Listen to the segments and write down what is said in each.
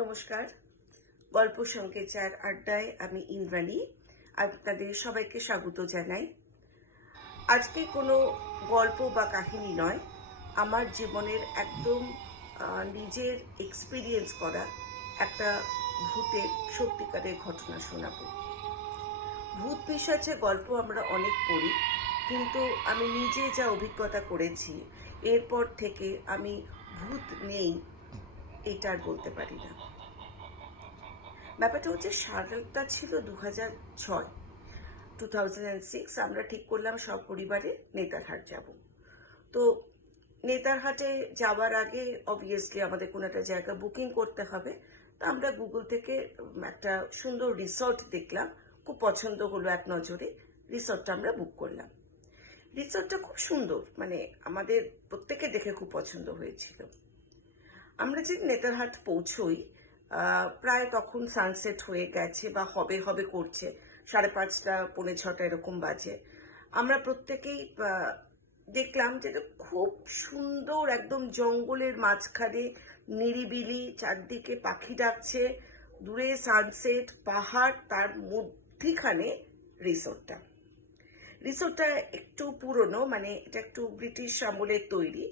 নমস্কার। গল্প সংকেচার আড্ডায় আমি ইন্দ্রাণী আপনাদের সবাইকে স্বাগত জানাই। আজকে কোনো গল্প বা কাহিনী নয়, আমার জীবনের একদম নিজের এক্সপিরিয়েন্স করা একটা ভূতের সত্যিকারের ঘটনা শোনাবো। ভূত পিশাচের গল্প আমরা অনেক পড়ি, কিন্তু আমি নিজে যা অভিজ্ঞতা করেছি এরপর থেকে আমি ভূত নেই এটা আর বলতে পারি না। ব্যাপারটা হচ্ছে সালটা ছিল 2006। 2006 আমরা ঠিক করলাম সপরিবারে নেতারহাট যাব। তো নেতারহাটে যাওয়ার আগে অবভিয়াসলি আমাদের কোনো একটা জায়গা বুকিং করতে হবে। তো আমরা গুগল থেকে একটা সুন্দর রিসর্ট দেখলাম, খুব পছন্দ হলো এক নজরে। রিসর্টটা আমরা বুক করলাম। রিসর্টটা খুব সুন্দর, মানে আমাদের প্রত্যেকে দেখে খুব পছন্দ হয়েছিল। আমরা যে নেতারহাট পৌঁছই প্রায় তখন সানসেট হয়ে গেছে বা হবে হবে করছে, 5:30 পৌনে 6টা এরকম বাজে। আমরা প্রত্যেকেই দেখলাম যে এটা খুব সুন্দর, একদম জঙ্গলের মাঝখানে নিরিবিলি, চারদিকে পাখি ডাকছে, দূরে সানসেট, পাহাড়, তার মধ্যিখানে রিসোর্টটা। রিসোর্টটা একটু পুরনো, মানে এটা একটু ব্রিটিশ আমলের তৈরি।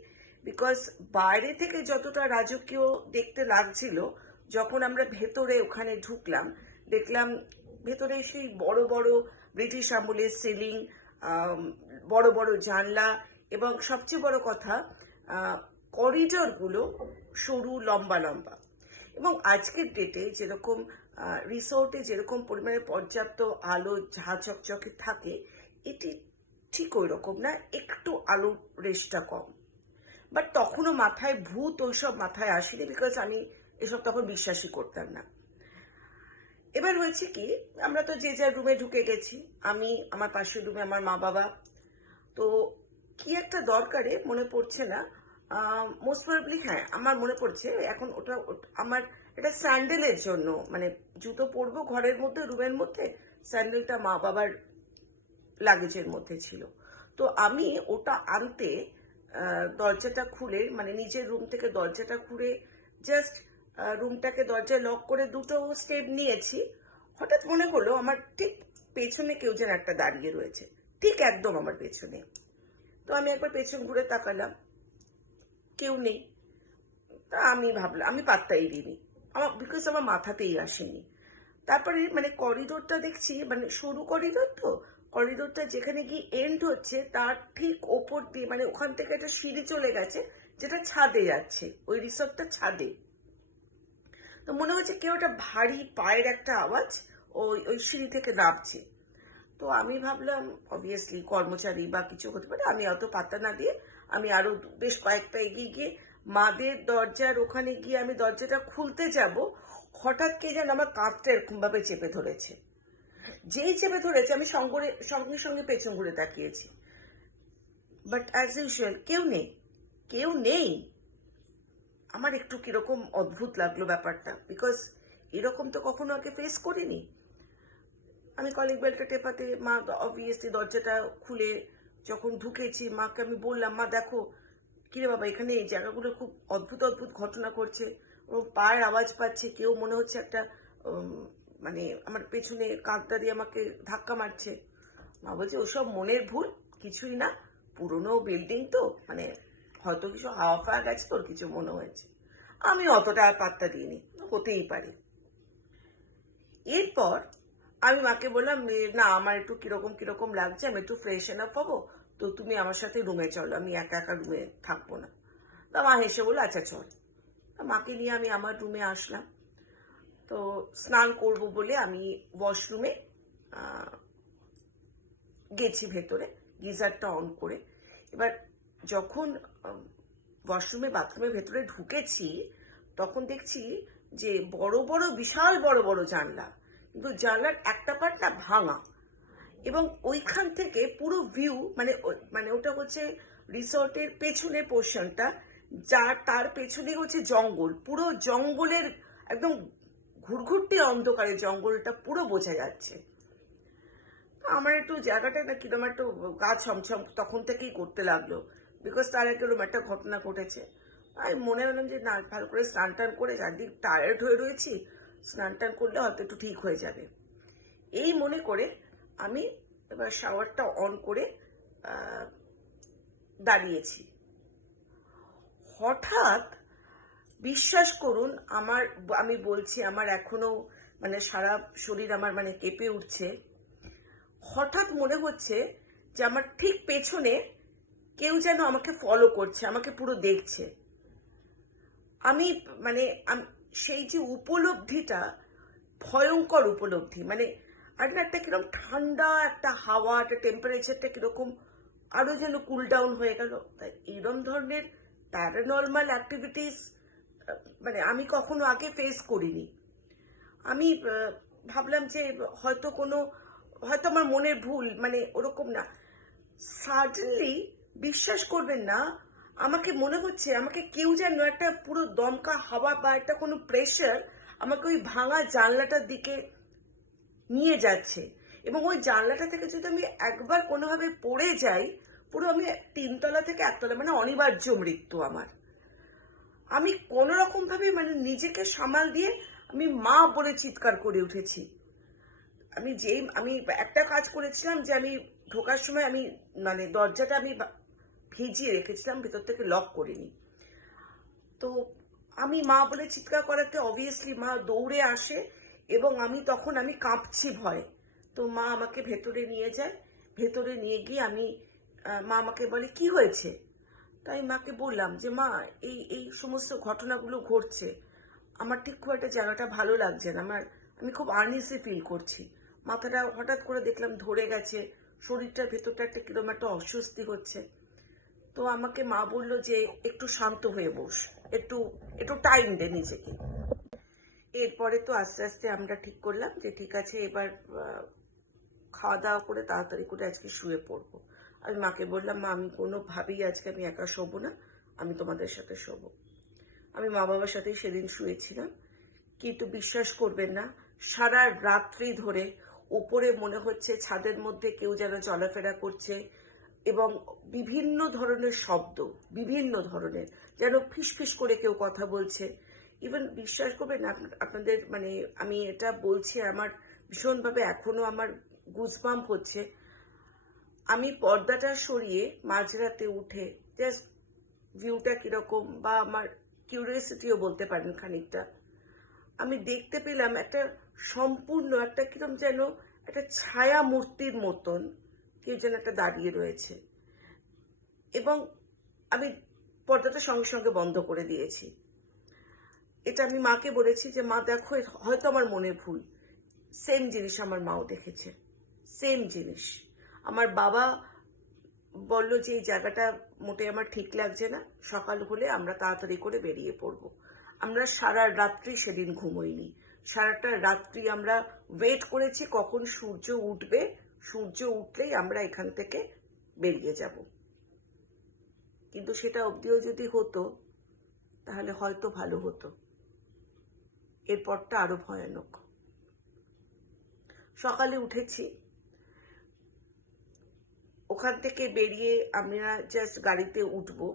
বিকজ বাইরে থেকে যতটা রাজকীয় দেখতে লাগছিল, যখন আমরা ভেতরে ওখানে ঢুকলাম দেখলাম ভেতরে সেই বড় বড় ব্রিটিশ আমলের সিলিং, বড় বড় জানলা, এবং সবচেয়ে বড় কথা করিডরগুলো সরু, লম্বা লম্বা। এবং আজকের ডেটে যেরকম রিসোর্টে যেরকম পরিমাণে পর্যাপ্ত আলো ঝাঁ চকচকে থাকে, এটি ঠিক ওই রকম না, একটু আলোর রেশটা কম। বাট তখনও মাথায় ভূত ওইসব মাথায় আসেনি, বিকজ আমি এসব তখন বিশ্বাসই করতাম না। এবার হয়েছে কি, আমরা তো যে যার রুমে ঢুকে গেছি। আমি আমার পাশের রুমে আমার মা বাবা। তো কি একটা দরকারে মনে পড়ছে না, মোস্ট প্রবাবলি হ্যাঁ আমার মনে পড়ছে এখন, ওটা আমার এটা স্যান্ডেলের জন্য, মানে জুতো পরবো ঘরের মধ্যে রুমের মধ্যে, স্যান্ডেলটা মা বাবার লাগেজের মধ্যে ছিল। তো আমি ওটা আনতে দরজাটা খুলে, মানে নিজের রুম থেকে দরজাটা খুলে জাস্ট রুমটাকে দরজা লক করে দুটো স্টেপ নিয়েছি, হঠাৎ মনে হলো আমার ঠিক পেছনে কেউ যেন একটা দাঁড়িয়ে রয়েছে, ঠিক একদম আমার পেছনে। তো আমি একবার পেছন ঘুরে তাকালাম, কেউ নেই। তা আমি ভাবলাম, আমি পাত্তাই দিইনি, আমার বিকজ আমার মাথাতেই আসেনি। তারপরে মানে করিডোরটা দেখছি, মানে সরু করিডোর, তো করিডোরটা যেখানে গিয়ে এন্ড হচ্ছে তার ঠিক ওপর দিয়ে, মানে ওখান থেকে একটা সিঁড়ি চলে গেছে যেটা ছাদে যাচ্ছে, ওই রিসর্টটা ছাদে। তো মনে হচ্ছে কেউ একটা ভারী পায়ের একটা আওয়াজ ওই ওই সিঁড়ি থেকে নামছে। তো আমি ভাবলাম অবভিয়াসলি কর্মচারী বা কিছু হতে পারে, আমি অত পাত্তা না দিয়ে আমি আরো বেশ কয়েকটা এগিয়ে গিয়ে মাদের দরজার ওখানে গিয়ে আমি দরজাটা খুলতে যাব, হঠাৎ কে যেন আমার কাঁধটা এরকম ভাবে চেপে ধরেছে। যেই চেপে ধরেছে আমি সঙ্গে সঙ্গে সঙ্গে পেছন ঘুরে তাকিয়েছি, বাট অ্যাজ ইউজুয়াল কেউ নেই, কেউ নেই। আমার একটু কিরকম অদ্ভুত লাগলো ব্যাপারটা, বিকজ এরকম তো কখনো আগে ফেস করিনি। আমি কলিং বেলটা টেপাতে মা অবভিয়াসলি দরজাটা খুলে যখন ঢুকেছি, মাকে আমি বললাম, মা দেখো, কিরে বাবা, এখানে এই জায়গাগুলো খুব অদ্ভুত অদ্ভুত ঘটনা করছে, ও পায়ের আওয়াজ পাচ্ছে, কেউ মনে হচ্ছে একটা মানে আমার পেছনে কাঁধটা দিয়ে আমাকে ধাক্কা মারছে। মা বলছে ওসব মনের ভুল, কিছুই না, পুরনো বিল্ডিং তো, মানে হয়তো কিছু হাওয়া ফাওয়া গেছে, তোর কিছু মনে হয়েছে। আমি অতটা আর পাত্তা দিইনি, হতেই পারে। এরপর আমি মাকে বললাম, না আমার একটু কিরকম কিরকম লাগছে, আমি একটু ফ্রেশ এনাফ হবো, তো তুমি আমার সাথে রুমে চলো, আমি একা একা রুমে থাকবো না। তা মা হেসে বললো আচ্ছা চল। মাকে নিয়ে আমি আমার রুমে আসলাম। তো স্নান করব বলে আমি ওয়াশরুমে গেছি ভেতরে, গিজারটা অন করে। এবার যখন ওয়াশরুমে বাথরুমের ভেতরে ঢুকেছি, তখন দেখছি যে বড় বড় বিশাল বড় বড় জানলা, কিন্তু জানলার একটা পার্ট না ভাঙা, এবং ওইখান থেকে পুরো ভিউ, মানে মানে ওটা হচ্ছে রিসর্টের পেছনের পোর্শনটা, যার তার পেছনে হচ্ছে জঙ্গল, পুরো জঙ্গলের একদম ঘুরঘুরটি অন্ধকারে জঙ্গলটা পুরো বোঝা যাচ্ছে। আমার একটু জায়গাটা না কিরকম একটু গা ছমছম তখন থেকেই করতে লাগলো, বিকজ তার এরকম একটা ঘটনা ঘটেছে। আমি মনে হলাম যে না, ভালো করে স্নান টান করে চারদিক টায়ার্ড হয়ে রয়েছি, স্নান টান করলে হয়তো একটু ঠিক হয়ে যাবে, এই মনে করে আমি এবার শাওয়ারটা অন করে দাঁড়িয়েছি। হঠাৎ বিশ্বাস করুন, আমি বলছি আমার এখনো মানে সারা শরীর আমার মানে কেঁপে উঠছে। হঠাৎ মনে হচ্ছে যে আমার ঠিক পেছনে কেউ যেন আমাকে ফলো করছে, আমাকে পুরো দেখছে। আমি মানে সেই যে উপলব্ধিটা, ভয়ঙ্কর উপলব্ধি, মানে আর না একটা কিরকম ঠান্ডা একটা হাওয়া, একটা টেম্পারেচারটা কিরকম আরো যেন কুল ডাউন হয়ে গেল। তাই এইরকম ধরনের প্যারানর্মাল অ্যাক্টিভিটিস মানে আমি কখনো আগে ফেস করিনি। আমি ভাবলাম যে হয়তো আমার মনের ভুল, মানে ওরকম না। সাডেনলি বিশ্বাস করবেন না, আমাকে মনে হচ্ছে আমাকে কেউ যেন একটা পুরো দমকা হাওয়া বা একটা কোনো প্রেশার আমাকে ওই ভাঙা জানলাটার দিকে নিয়ে যাচ্ছে, এবং ওই জানলাটা থেকে যদি আমি একবার কোনোভাবে পড়ে যাই, পুরো আমি 3 তলা থেকে 1 তলা, মানে অনিবার্য মৃত্যু আমার। আমি কোনো রকম ভাবে মানে নিজেকে সামাল দিয়ে আমি মা বলে চিৎকার করে উঠেছি। আমি একটা কাজ করেছিলাম যে আমি ঢোকার সময় আমি মানে দরজাটা আমি ভিজিয়ে রেখেছিলাম, ভেতর থেকে লক করিনি। তো আমি মা বলে চিৎকার করাতে অবভিয়াসলি মা দৌড়ে আসে, এবং আমি কাঁপছি ভয়ে। তো মা আমাকে ভেতরে নিয়ে যায়। ভেতরে নিয়ে গিয়ে মা আমাকে বলে কি হয়েছে। তাই মাকে বললাম যে মা, এই সমস্ত ঘটনাগুলো ঘটছে, আমার ঠিক খুব একটা জায়গাটা ভালো লাগছে না, আমি খুব আনইজি ফিল করছি, মাথাটা হঠাৎ করে দেখলাম ধরে গেছে, শরীরটার ভেতরটা একটা কিরকম একটা অস্বস্তি হচ্ছে। তো আমাকে মা বলল যে একটু শান্ত হয়ে বস, একটু একটু টাইম দে নিজেকে। এরপরে তো আস্তে আস্তে আমরা ঠিক করলাম যে ঠিক আছে, এবার খাওয়া দাওয়া করে তাড়াতাড়ি করে আজকে শুয়ে পড়বো। আমি মাকে বললাম, মা আমি কোনোভাবেই আজকে আমি একা শোবো না, আমি তোমাদের সাথে শোবো। আমি মা বাবার সাথেই সেদিন শুয়েছিলাম। কিন্তু বিশ্বাস করবেন না, সারা রাত্রি ধরে উপরে মনে হচ্ছে ছাদের মধ্যে কেউ যেন চলাফেরা করছে, এবং বিভিন্ন ধরনের শব্দ, বিভিন্ন ধরনের, যেন ফিসফিস করে কেউ কথা বলছে। ইভেন বিশ্বাস করবেন না, আপনাদের মানে আমি এটা বলছি, আমার ভীষণভাবে এখনো আমার গুজবাম্প হচ্ছে। আমি পর্দাটা সরিয়ে মাঝরাতে উঠে জাস্ট ভিউটা কিরকম, বা আমার কিউরিয়াসিটিও বলতে পারেন খানিকটা, আমি দেখতে পেলাম একটা সম্পূর্ণ একটা কিরকম যেন একটা ছায়া মূর্তির মতন কেউ যেন একটা দাঁড়িয়ে রয়েছে। এবং আমি পর্দাটা সঙ্গে সঙ্গে বন্ধ করে দিয়েছি। এটা আমি মাকে বলেছি যে মা দেখো, হয়তো আমার মনে ভুল। সেম জিনিস আমার মাও দেখেছে, সেম জিনিস। আমার বাবা বলল যে এই জায়গাটা মোটে আমার ঠিক লাগছে না, সকাল হলে আমরা তাড়াতাড়ি করে বেরিয়ে পড়বো। আমরা সারা রাত্রি সেদিন ঘুমোইনি, সারাটা রাত্রি আমরা ওয়েট করেছি কখন সূর্য উঠবে, সূর্য উঠলেই আমরা এখান থেকে বেরিয়ে যাব। কিন্তু সেটা অবধিও যদি হতো তাহলে হয়তো ভালো হতো, এরপরটা আরো ভয়ানক। সকালে উঠেছি, ওখান থেকে বেরিয়ে আমরা জাস্ট গাড়িতে উঠবো,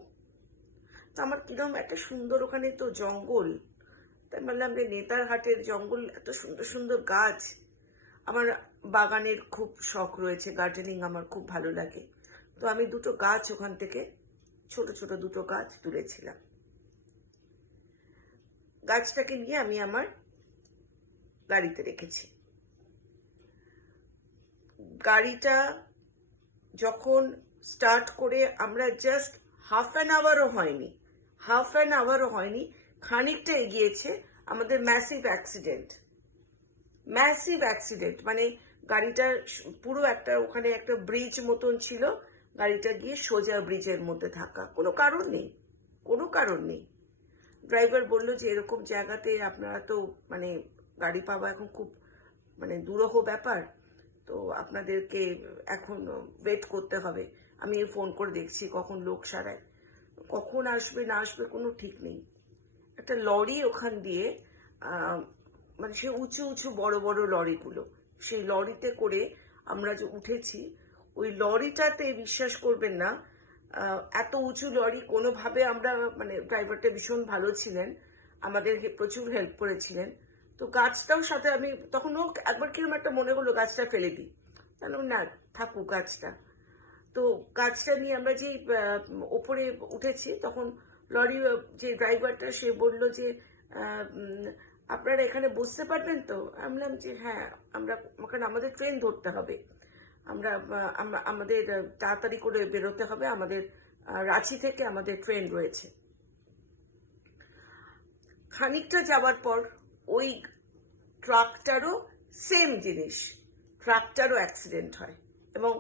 তো আমার কিরকম একটা সুন্দর, ওখানে তো জঙ্গল, তাই বললাম যে নেতারহাটের জঙ্গল, এত সুন্দর সুন্দর গাছ, আমার বাগানের খুব শখ রয়েছে, গার্ডেনিং আমার খুব ভালো লাগে। তো আমি দুটো গাছ ওখান থেকে, ছোট ছোট দুটো গাছ তুলেছিলাম। গাছটাকে নিয়ে আমি আমার গাড়িতে রেখেছি। গাড়িটা যখন স্টার্ট করে আমরা জাস্ট হাফ অ্যান আওয়ারও হয়নি, খানিকটা এগিয়েছে, আমাদের ম্যাসিভ অ্যাক্সিডেন্ট, মানে গাড়িটার পুরো একটা, ওখানে একটা ব্রিজ মতন ছিল, গাড়িটা গিয়ে সোজা ব্রিজের মধ্যে থাকা, কোনো কারণ নেই। ড্রাইভার বলল যে এরকম জায়গাতে আপনারা তো মানে গাড়ি পাওয়া এখন খুব মানে দুরূহ ব্যাপার, তো আপনাদেরকে এখন ওয়েট করতে হবে। আমি ফোন করে দেখছি কখন লোক সারায়, কখন আসবে না আসবে কোনো ঠিক নেই। একটা লরি ওখান দিয়ে মানে সে উঁচু উঁচু বড় বড় লরিগুলো, সেই লরিতে করে আমরা যে উঠেছি, ওই লরিটাতে বিশ্বাস করবেন না, এত উঁচু লরি কোনোভাবে আমরা, মানে ড্রাইভারটা ভীষণ ভালো ছিলেন, আমাদের প্রচুর হেল্প করেছিলেন। তো গাছটাও সাথে আমি তখন ও একবার কিরকম একটা মনে হলো গাছটা ফেলে দিই, তাহলে না থাকুক গাছটা। তো গাছটা নিয়ে আমরা যে ওপরে উঠেছি তখন লরি যে ড্রাইভারটা সে বলল যে আপনারা এখানে বসতে পারবেন তো? আমি বললাম যে হ্যাঁ, আমরা, কারণ আমাদের ট্রেন ধরতে হবে, আমাদের তাড়াতাড়ি করে বেরোতে হবে, আমাদের রাঁচি থেকে আমাদের ট্রেন রয়েছে। খানিকটা যাওয়ার পর ওই ট্রাকটারও সেম জিনিস, ট্রাকটারও অ্যাক্সিডেন্ট হয় এবং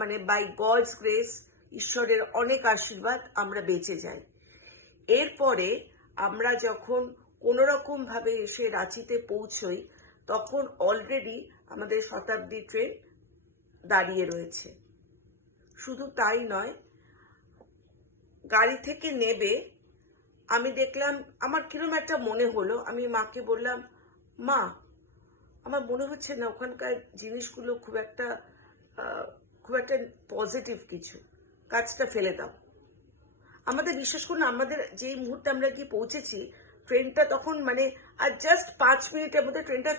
মানে বাই গডস গ্রেস, ঈশ্বরের অনেক আশীর্বাদ, আমরা বেঁচে যাই। এরপরে আমরা যখন কোনোরকম ভাবে এসে রাঁচিতে পৌঁছই তখন অলরেডি আমাদের শতাব্দী ট্রেন দাঁড়িয়ে রয়েছে। শুধু তাই নয়, গাড়ি থেকে নেবে আমি দেখলাম, আমার কিরম একটা মনে হলো, আমি মাকে বললাম, মা আমার মনে হচ্ছে না ওখানকার জিনিসগুলো খুব একটা পজিটিভ কিছু, কাজটা ফেলে দাও। আমাদের বিশ্বাস করুন, আমাদের যেই মুহূর্তে আমরা গিয়ে পৌঁছেছি ট্রেনটা তখন মানে আর জাস্ট 5 মিনিটের মধ্যে ট্রেনটা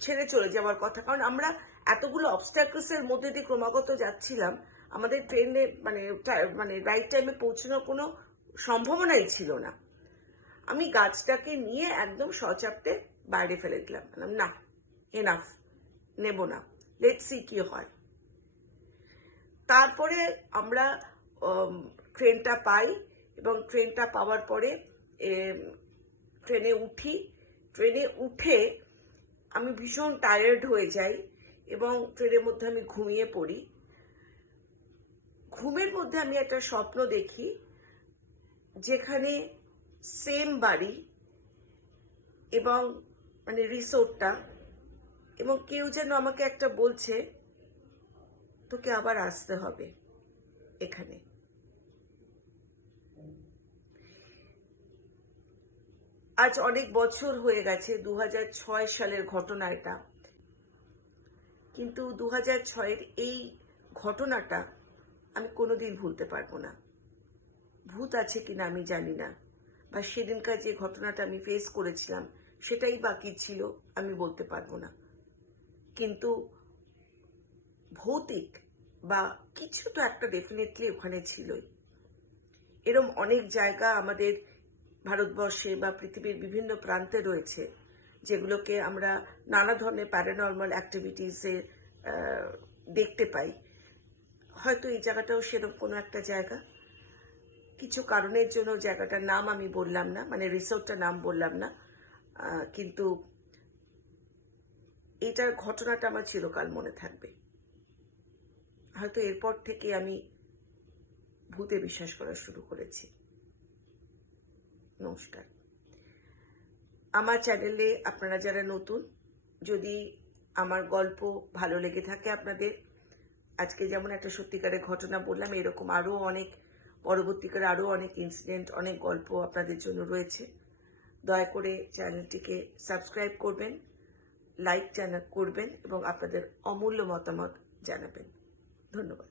ছেড়ে চলে যাওয়ার কথা, কারণ আমরা এতগুলো অবস্ট্যাকলসের মধ্যে দিয়ে ক্রমাগত যাচ্ছিলাম, আমাদের ট্রেনে মানে রাইট টাইমে পৌঁছানোর কোনো সম্ভাবনাই ছিল না। আমি গাছটাকে নিয়ে একদম সচাপতে বাইরে ফেলে দিলাম, না এনাফ, নেব না, লেটস সি কি হয়। তারপরে আমরা ট্রেনটা পাই এবং ট্রেনটা পাওয়ার পরে ট্রেনে উঠি। ট্রেনে উঠে আমি ভীষণ টায়ার্ড হয়ে যাই এবং ট্রেনের মধ্যে আমি ঘুমিয়ে পড়ি। ঘুমের মধ্যে আমি একটা স্বপ্ন দেখি যেখানে সেম বাড়ি এবং মানে রিসোর্টটা, এবং কেউ যেন আমাকে একটা বলছে তোকে আবার আসতে হবে এখানে। আজ অনেক বছর হয়ে গেছে, 2006 সালের ঘটনা এটা, কিন্তু 2006-এর এই ঘটনাটা আমি কোনোদিন ভুলতে পারবো না। ভূত আছে কিনা আমি জানি না, বা সেদিনকার যে ঘটনাটা আমি ফেস করেছিলাম সেটাই বাকি ছিল আমি বলতে পারবো না, কিন্তু ভৌতিক বা কিছু তো একটা ডেফিনেটলি ওখানে ছিলই। এরম অনেক জায়গা আমাদের ভারতবর্ষে বা পৃথিবীর বিভিন্ন প্রান্তে রয়েছে যেগুলোকে আমরা নানা ধরনের প্যারানর্মাল অ্যাক্টিভিটিসে দেখতে পাই। হয়তো এই জায়গাটাও সেরকম কোনো একটা জায়গা। কিছু কারণের জন্য জায়গাটার নাম আমি বললাম না, মানে রিসোর্টটার নাম বললাম না, কিন্তু এটার ঘটনাটা আমার চিরকাল মনে থাকবে। হয়তো এরপর থেকে আমি ভূতে বিশ্বাস করা শুরু করেছি। নমস্কার। আমার চ্যানেলে আপনারা যারা নতুন, যদি আমার গল্প ভালো লেগে থাকে আপনাদের, আজকে যেমন একটা সত্যিকারের ঘটনা বললাম, এরকম আরও অনেক পরবর্তীকালে আরও অনেক ইনসিডেন্ট, অনেক গল্প আপনাদের জন্য রয়েছে। দয়া করে চ্যানেলটিকে সাবস্ক্রাইব করবেন, লাইক করবেন এবং আপনাদের অমূল্য মতামত জানাবেন। ধন্যবাদ।